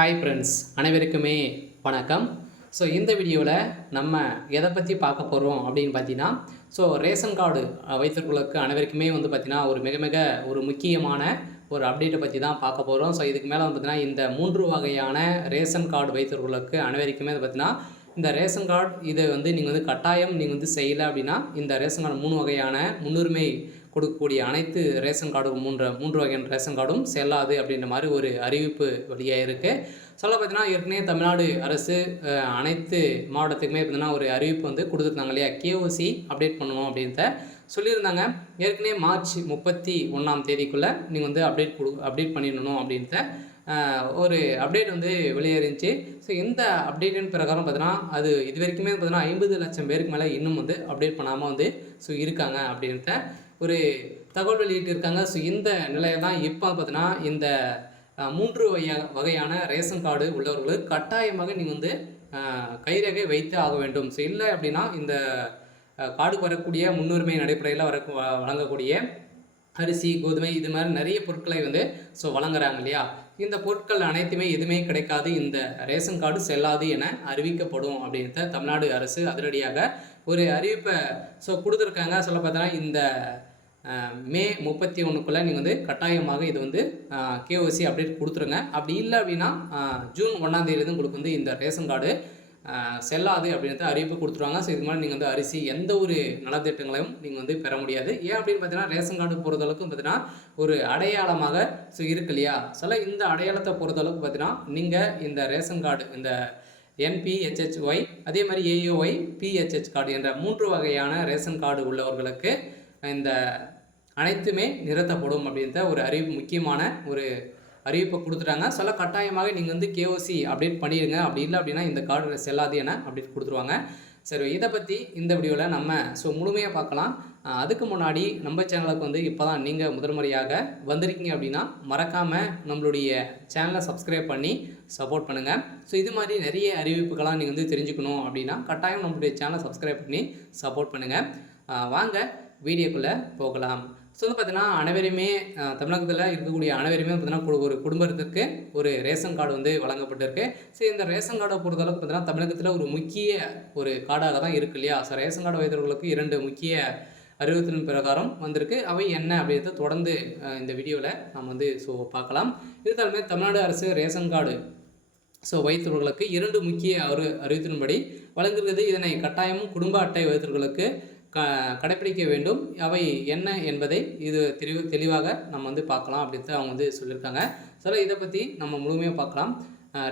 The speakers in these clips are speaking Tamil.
ஹாய் ஃப்ரெண்ட்ஸ், அனைவருக்குமே வணக்கம். ஸோ இந்த வீடியோவில் நம்ம எதை பற்றி பார்க்க போகிறோம் அப்படின்னு பார்த்தீங்கன்னா, ரேஷன் கார்டு வைத்திருப்பவர்களுக்கு அனைவருக்குமே பார்த்தீங்கன்னா மிக மிக ஒரு முக்கியமான ஒரு அப்டேட்டை பற்றி தான் பார்க்க போகிறோம். ஸோ இதுக்கு மேலே பார்த்தீங்கன்னா இந்த 3 வகையான ரேஷன் கார்டு வைத்திருப்பவர்களுக்கு அனைவருக்குமே பார்த்தீங்கன்னா இந்த ரேஷன் கார்டு இதை நீங்கள் கட்டாயம் நீங்கள் செய்யலை அப்படின்னா இந்த ரேஷன் கார்டு 3 வகையான முன்னுரிமை கொடுக்கக்கூடிய அனைத்து ரேஷன் கார்டும் மூன்று வகையான ரேஷன் கார்டும் செல்லாது அப்படின்ற மாதிரி ஒரு அறிவிப்பு வெளியாக இருக்குது. சொல்ல பார்த்தீங்கன்னா ஏற்கனவே தமிழ்நாடு அரசு அனைத்து மாவட்டத்துக்குமே பார்த்தீங்கன்னா ஒரு அறிவிப்பு கொடுத்துருந்தாங்க இல்லையா, கேஓசி அப்டேட் பண்ணுவோம் அப்படின்றத சொல்லியிருந்தாங்க. ஏற்கனவே மார்ச் 31ஆம் தேதிக்குள்ளே நீங்கள் அப்டேட் பண்ணிடணும் அப்படின்றத ஒரு அப்டேட் வெளியேறிச்சு. ஸோ இந்த அப்டேட்டின் பிரகாரம் பார்த்தீங்கன்னா அது இது வரைக்குமே பார்த்தீங்கன்னா 50 லட்சம் பேருக்கு மேலே இன்னும் அப்டேட் பண்ணாமல் இருக்காங்க அப்படின்றத ஒரு தகவல் வெளியிட்டிருக்காங்க. ஸோ இந்த நிலையை தான் இப்போ பார்த்தீங்கன்னா இந்த 3 வகையான ரேஷன் கார்டு உள்ளவர்களுக்கு கட்டாயமாக நீங்கள் கைரேகை வைத்து ஆக வேண்டும். ஸோ இல்லை அப்படின்னா இந்த கார்டுக்கு வரக்கூடிய முன்னுரிமை அடிப்படையில் வழங்கக்கூடிய அரிசி, கோதுமை இது மாதிரி நிறைய பொருட்களை வழங்குறாங்க இல்லையா, இந்த பொருட்கள் அனைத்துமே எதுவுமே கிடைக்காது, இந்த ரேஷன் கார்டு செல்லாது என அறிவிக்கப்படும் அப்படின்றத தமிழ்நாடு அரசு அதிரடியாக ஒரு அறிவிப்பை கொடுத்துருக்காங்க. சொல்ல பார்த்தோன்னா இந்த மே 31க்குள்ளே நீங்கள் கட்டாயமாக இது கேஓசி அப்டேட் கொடுத்துருங்க. அப்படி இல்லை அப்படின்னா ஜூன் 1ஆம் தேதியிலேருந்து உங்களுக்கு இந்த ரேஷன் கார்டு செல்லாது அப்படின்றத அறிவிப்பு கொடுத்துருவாங்க. ஸோ இது மாதிரி நீங்கள் அரிசி எந்த ஒரு நலத்திட்டங்களையும் நீங்கள் பெற முடியாது. ஏன் அப்படின்னு பார்த்தீங்கன்னா ரேஷன் கார்டு பொறுத்தளவுக்கு பார்த்தீங்கன்னா ஒரு அடையாளமாக இருக்கு இல்லையா. இந்த அடையாளத்தை பொறுத்தளவுக்கு பார்த்தீங்கன்னா நீங்கள் இந்த ரேஷன் கார்டு இந்த என்பிஹெச்ஹெச்ஒய் அதே மாதிரி ஏஓஒய் பிஹெச்ஹெச் கார்டு என்ற 3 வகையான ரேஷன் கார்டு உள்ளவர்களுக்கு இந்த அனைத்துமே நிறுத்தப்படும் அப்படின்ற ஒரு முக்கியமான ஒரு அறிவிப்பை கொடுத்துட்டாங்க. கட்டாயமாக நீங்கள் கேஓசி அப்டேட் பண்ணிடுங்க. அப்படி இல்லை அப்படின்னா இந்த கார்டு செல்லாது என அப்டேட் கொடுத்துருவாங்க. சரி, இதை பற்றி இந்த வீடியோவில் நம்ம முழுமையாக பார்க்கலாம். அதுக்கு முன்னாடி நம்ம சேனலுக்கு இப்போ தான் நீங்கள் முதல் முறையாக வந்திருக்கீங்க அப்படின்னா மறக்காமல் நம்மளுடைய சேனலை சப்ஸ்கிரைப் பண்ணி சப்போர்ட் பண்ணுங்கள். ஸோ இது மாதிரி நிறைய அறிவிப்புகளாக நீங்கள் தெரிஞ்சுக்கணும் அப்படின்னா கட்டாயம் நம்மளுடைய சேனலை சப்ஸ்கிரைப் பண்ணி சப்போர்ட் பண்ணுங்கள். வாங்க வீடியோக்குள்ளே போகலாம். ஸோ பார்த்தீங்கன்னா அனைவருமே தமிழகத்தில் இருக்கக்கூடிய அனைவருமே பார்த்தீங்கன்னா ஒரு குடும்பத்திற்கு ஒரு ரேஷன் கார்டு வழங்கப்பட்டிருக்கு. ஸோ இந்த ரேஷன் கார்டை பொறுத்தளவுக்கு பார்த்தீங்கன்னா தமிழகத்தில் ஒரு முக்கிய ஒரு கார்டாக தான் இருக்குது இல்லையா. ஸோ ரேஷன் கார்டு வைத்தவர்களுக்கு 2 முக்கிய அறிவிப்பின் பிரகாரம் வந்திருக்கு. அவை என்ன அப்படின்றத தொடர்ந்து இந்த வீடியோவில் நம்ம பார்க்கலாம். இருந்தாலுமே தமிழ்நாடு அரசு ரேஷன் கார்டு வைத்தவர்களுக்கு 2 முக்கிய அறிவிப்பின்படி வழங்குகிறது. இதனை கட்டாயமும் குடும்ப அட்டை வைத்தவர்களுக்கு கடைப்பிடிக்க வேண்டும். அவை என்ன என்பதை இது தெளிவாக நம்ம பார்க்கலாம் அப்படின்ட்டு அவங்க சொல்லியிருக்காங்க. இதை பற்றி நம்ம முழுமையாக பார்க்கலாம்.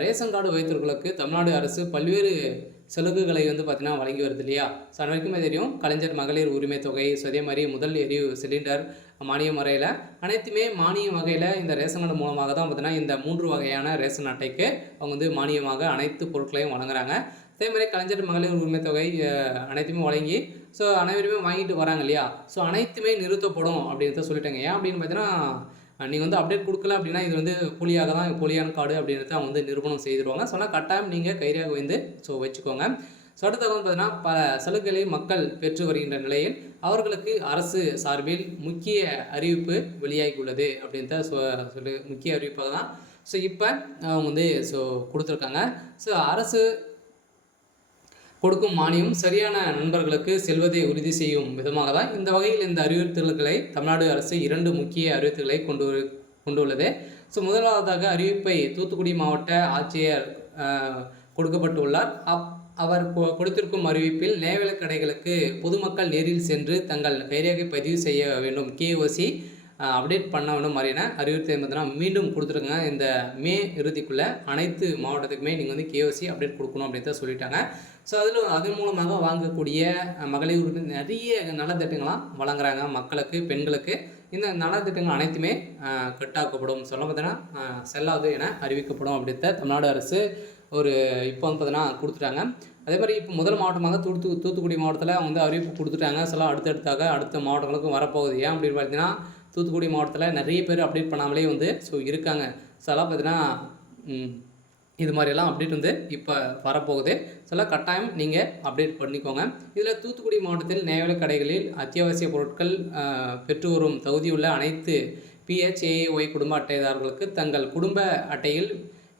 ரேஷன் கார்டு வைத்திருப்பவர்களுக்கு தமிழ்நாடு அரசு பல்வேறு சலுகைகளை பார்த்தீங்கன்னா வழங்கி வருது இல்லையா. ஸோ அனைவருக்குமே தெரியும், கலைஞர் மகளிர் உரிமை தொகை, அதே மாதிரி முதல் எரிவு சிலிண்டர் மானிய முறையில் அனைத்துமே மானிய வகையில் இந்த ரேஷன் கார்டு மூலமாக தான் பார்த்தீங்கன்னா இந்த 3 வகையான ரேஷன் அட்டைக்கு அவங்க மானியமாக அனைத்து பொருட்களையும் வழங்குறாங்க. அதே மாதிரி கலைஞர் மகளிர் உரிமை தொகை அனைத்துமே வழங்கி அனைவருமே வாங்கிட்டு வராங்க இல்லையா. அனைத்துமே நிறுத்தப்படும் அப்படின்றத சொல்லிட்டாங்க. ஏன் அப்படின்னு பார்த்தீங்கன்னா நீங்கள் அப்டேட் கொடுக்கல அப்படின்னா இது போலியாக தான், போலியான கார்டு அப்படின்றத அவங்க நிரூபணம் செய்திருவாங்க. கட்டாயம் நீங்கள் கைரேகை வச்சுக்கோங்க. அடுத்த பார்த்தீங்கன்னா பல சலுகைகளை மக்கள் பெற்று வருகின்ற நிலையில் அவர்களுக்கு அரசு சார்பில் முக்கிய அறிவிப்பு வெளியாகியுள்ளது அப்படின்றத முக்கிய அறிவிப்பாக தான் இப்போ அவங்க கொடுத்துருக்காங்க. அரசு கொடுக்கும் மானியம் சரியான நண்பர்களுக்கு செல்வதை உறுதி செய்யும் விதமாக தான் இந்த வகையில் இந்த அறிவுறுத்தல்களை தமிழ்நாடு அரசு 2 முக்கிய அறிவிப்புகளை கொண்டுள்ளது. முதலாவதாக அறிவிப்பை தூத்துக்குடி மாவட்ட ஆட்சியர் கொடுக்கப்பட்டுள்ளார். அவர் கொடுத்திருக்கும் அறிவிப்பில் நேவலக் கடைகளுக்கு பொதுமக்கள் நேரில் சென்று தங்கள் கைரேகை பதிவு செய்ய வேண்டும், கேஓசி அப்டேட் பண்ண வேண்டும் மாதிரியான அறிவுறுத்தலை பார்த்தீங்கன்னா மீண்டும் கொடுத்துருக்காங்க. இந்த மே இறுதிக்குள்ளே அனைத்து மாவட்டத்துக்குமே நீங்கள் கேஓசி அப்டேட் கொடுக்கணும் அப்படின்றத சொல்லிட்டாங்க. அதன் மூலமாக வாங்கக்கூடிய மகளிர் உரிமை நிறைய நலத்திட்டங்களாம் வழங்குறாங்க மக்களுக்கு, பெண்களுக்கு. இந்த நலத்திட்டங்கள் அனைத்துமே கட்டாக்கப்படும், பார்த்தீங்கன்னா செல்லாது என அறிவிக்கப்படும் அப்படின்றத தமிழ்நாடு அரசு ஒரு இப்போ பார்த்தீங்கன்னா கொடுத்துட்டாங்க. அதே மாதிரி இப்போ முதல் மாவட்டமாக தூத்துக்குடி மாவட்டத்தில் அவங்க அறிவிப்பு கொடுத்துட்டாங்க. அடுத்தடுத்தாக அடுத்த மாவட்டங்களுக்கும் வரப்போகுது. ஏன் அப்படின்னு பார்த்தீங்கன்னா தூத்துக்குடி மாவட்டத்தில் நிறைய பேர் அப்டேட் பண்ணாமலே இருக்காங்க. பார்த்தீங்கன்னா இது மாதிரியெல்லாம் அப்டேட் இப்போ வரப்போகுது. கட்டாயம் நீங்கள் அப்டேட் பண்ணிக்கோங்க. இதில் தூத்துக்குடி மாவட்டத்தில் நேவலக் கடைகளில் அத்தியாவசிய பொருட்கள் பெற்று வரும் தகுதியுள்ள அனைத்து பிஹெச்ஏஒய் குடும்ப அட்டைதாரர்களுக்கு தங்கள் குடும்ப அட்டையில்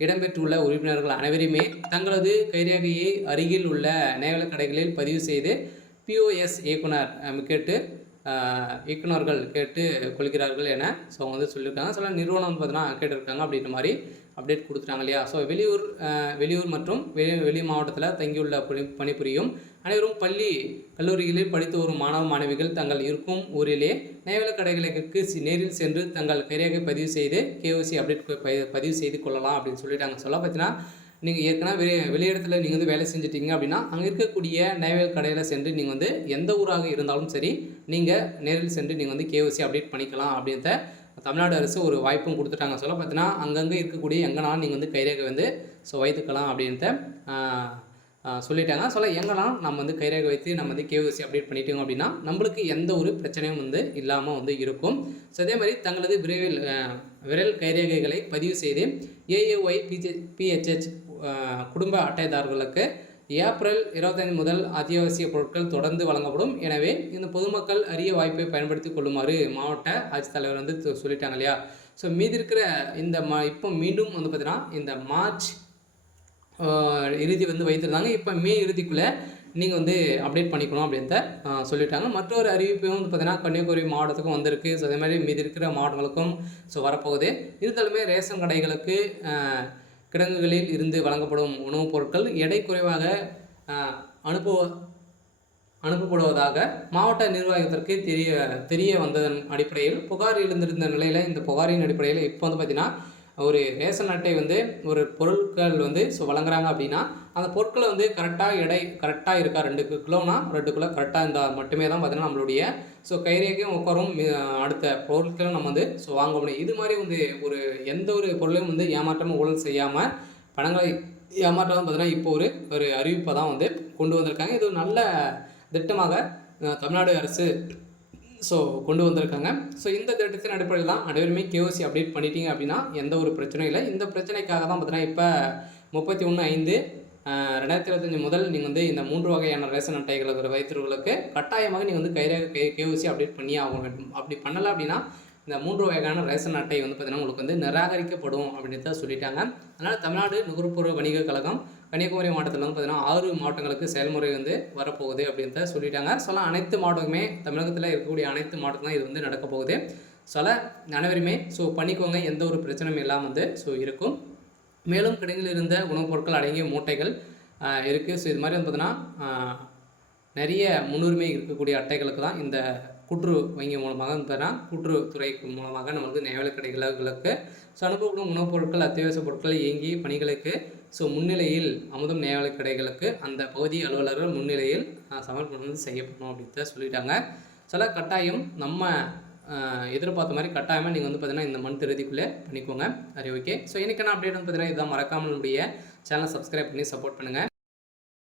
இடம்பெற்றுள்ள உறுப்பினர்கள் அனைவருமே தங்களது கைரேகையை அருகில் உள்ள நகைவளக் கடைகளில் பதிவு செய்து பிஓஎஸ் இயக்குனர்கள் கேட்டு கொள்கிறார்கள் என ஸோ வந்து சொல்லியிருக்காங்க. சில நிறுவனம் வந்து பார்த்தீங்கன்னா கேட்டிருக்காங்க அப்படின்ற மாதிரி அப்டேட் கொடுத்துட்டாங்க இல்லையா. ஸோ வெளியூர் மற்றும் வெளி மாவட்டத்தில் தங்கியுள்ள பணிபுரியும் அனைவரும் பள்ளி கல்லூரிகளில் படித்து வரும் மாணவ மாணவிகள் தங்கள் இருக்கும் ஊரிலே நகைவளக் கடைகளுக்கு நேரில் சென்று தங்கள் கைரேகை பதிவு செய்து KYC அப்டேட் பதிவு செய்து கொள்ளலாம் அப்படின்னு சொல்லிட்டாங்க. சொல்ல பார்த்தீங்கன்னா நீங்கள் ஏற்கனவே வெளியிடத்தில் நீங்கள் வந்து வேலை செஞ்சிட்டிங்க அப்படின்னா அங்கே இருக்கக்கூடிய நகைவளக் கடையில் சென்று நீங்கள் வந்து எந்த ஊராக இருந்தாலும் சரி நீங்கள் நேரில் சென்று நீங்கள் வந்து KYC அப்டேட் பண்ணிக்கலாம் அப்படின்ற தமிழ்நாடு அரசு ஒரு வாய்ப்பும் கொடுத்துட்டாங்க. சொல்ல பார்த்தீங்கன்னா அங்கங்கே இருக்கக்கூடிய எங்கேனாலும் நீங்கள் வந்து கைரேகை வந்து வைத்துக்கலாம் அப்படின்ட்டு சொல்லிட்டாங்க. எங்கெல்லாம் நம்ம வந்து கைரேகை வைத்து நம்ம வந்து KYC அப்டேட் பண்ணிட்டோம் அப்படின்னா நம்மளுக்கு எந்த ஒரு பிரச்சனையும் வந்து இல்லாமல் வந்து இருக்கும். ஸோ அதே மாதிரி தங்களது விரல் கைரேகைகளை பதிவு செய்து AAY PHH குடும்ப அட்டைதாரர்களுக்கு ஏப்ரல் 25 முதல் அத்தியாவசிய பொருட்கள் தொடர்ந்து வழங்கப்படும். எனவே இந்த பொதுமக்கள் அரிய வாய்ப்பை பயன்படுத்தி கொள்ளுமாறு மாவட்ட ஆட்சித்தலைவர் வந்து சொல்லிட்டாங்க இல்லையா. ஸோ மீதி இருக்கிற இந்த இப்போ மீண்டும் வந்து பார்த்தீங்கன்னா இந்த மார்ச் இறுதி வந்து வைத்திருந்தாங்க. இப்போ மே இறுதிக்குள்ளே நீங்கள் வந்து அப்டேட் பண்ணிக்கணும் அப்படின்ட்டு சொல்லிட்டாங்க. மற்றொரு அறிவிப்பும் வந்து பார்த்தீங்கன்னா கன்னியாகுமரி மாவட்டத்துக்கும் வந்திருக்கு. ஸோ அதே மாதிரி மீதி இருக்கிற மாவட்டங்களுக்கும் வரப்போகுது. இருந்தாலுமே ரேஷன் கடைகளுக்கு கிடங்குகளில் இருந்து வழங்கப்படும் உணவுப் பொருட்கள் எடை குறைவாக அனுப்பப்படுவதாக மாவட்ட நிர்வாகத்திற்கு தெரிய வந்ததன் அடிப்படையில் புகார் எழுந்திருந்த நிலையில் இந்த புகாரின் அடிப்படையில் இப்போ வந்து பார்த்திங்கன்னா ஒரு ரேஷன் அட்டை வந்து ஒரு பொருட்கள் வந்து வழங்குறாங்க அப்படின்னா அந்த பொருட்களை வந்து எடை கரெக்டாக இருக்கா 2 கிலோனா 2 கிலோ கரெக்டாக இருந்தால் மட்டுமே தான் பார்த்தீங்கன்னா நம்மளுடைய கைரேகையும் உட்காரும் அடுத்த பொருட்களும் நம்ம வந்து வாங்க முடியும். இது மாதிரி வந்து எந்த ஒரு பொருளையும் வந்து ஏமாற்றாமல் ஊழல் செய்யாமல் பணங்களை ஏமாற்றாமல் பார்த்தீங்கன்னா இப்போ ஒரு அறிவிப்பை தான் வந்து கொண்டு வந்திருக்காங்க. இது ஒரு நல்ல திட்டமாக தமிழ்நாடு அரசு கொண்டு வந்திருக்காங்க. இந்த திட்டத்தின் அடிப்படையில் தான் அனைவருமே KYC அப்டேட் பண்ணிட்டீங்க அப்படின்னா எந்த ஒரு பிரச்சனையும் இல்லை. இந்த பிரச்சனைக்காக தான் பார்த்தீங்கன்னா இப்போ 31/5/2025 முதல் நீங்கள் வந்து இந்த 3 வகையான ரேஷன் அட்டைகளை வைத்திருக்கிறவர்களுக்கு கட்டாயமாக நீங்கள் வந்து KYC அப்டேட் பண்ணி ஆக வேண்டும். அப்படி பண்ணலை அப்படின்னா இந்த 3 வகையான ரேஷன் அட்டை வந்து பார்த்தீங்கன்னா உங்களுக்கு வந்து நிராகரிக்கப்படும் அப்படின்னு தான் சொல்லிட்டாங்க. அதனால் தமிழ்நாடு நுகர்பொருள் வணிக கழகம் கன்னியாகுமரி மாவட்டத்தில் வந்து பார்த்தீங்கன்னா 6 மாவட்டங்களுக்கு செயல்முறை வந்து வரப்போகுது அப்படின்னு சொல்லிட்டாங்க. அனைத்து மாவட்டமே தமிழகத்தில் இருக்கக்கூடிய அனைத்து மாவட்டங்களும் இது வந்து நடக்க போகுது. அனைவருமே பண்ணிக்கோங்க, எந்த ஒரு பிரச்சனையும் இல்லாமல் வந்து இருக்கும். மேலும் கிடங்கில் இருந்த உணவுப் பொருட்கள் அடங்கிய மூட்டைகள் இருக்குது. இது மாதிரி வந்து பார்த்தீங்கன்னா நிறைய முன்னுரிமை இருக்கக்கூடிய அட்டைகளுக்கு தான் இந்த கூட்டுறவு வங்கி மூலமாக பார்த்தீங்கன்னா கூட்டுறவுத்துறை மூலமாக நம்மளுக்கு நகைவளக் கடைகளுக்கு அனுப்பப்படும் உணவுப் பொருட்கள் அத்தியாவசிய பொருட்கள் இயங்கி பணிகளுக்கு முன்னிலையில் அமுதம் நகைவளக் கடைகளுக்கு அந்த பகுதி அலுவலர்கள் முன்னிலையில் சமர்ப்பணம் வந்து செய்யப்படணும் அப்படின்னு சொல்லிட்டாங்க. கட்டாயம் நம்ம எதிர்பார்த்த மாதிரி கட்டாயமாக நீங்கள் வந்து பார்த்தீங்கன்னா இந்த மந்த் இறுதிக்குள்ளே பண்ணிக்கோங்க. சரி, ஓகே. இன்றைக்கான அப்டேட் வந்து பார்த்தீங்கன்னா இதுதான். மறக்காமல் நம்முடைய சேனலை சப்ஸ்கிரைப் பண்ணி சப்போர்ட் பண்ணுங்கள்.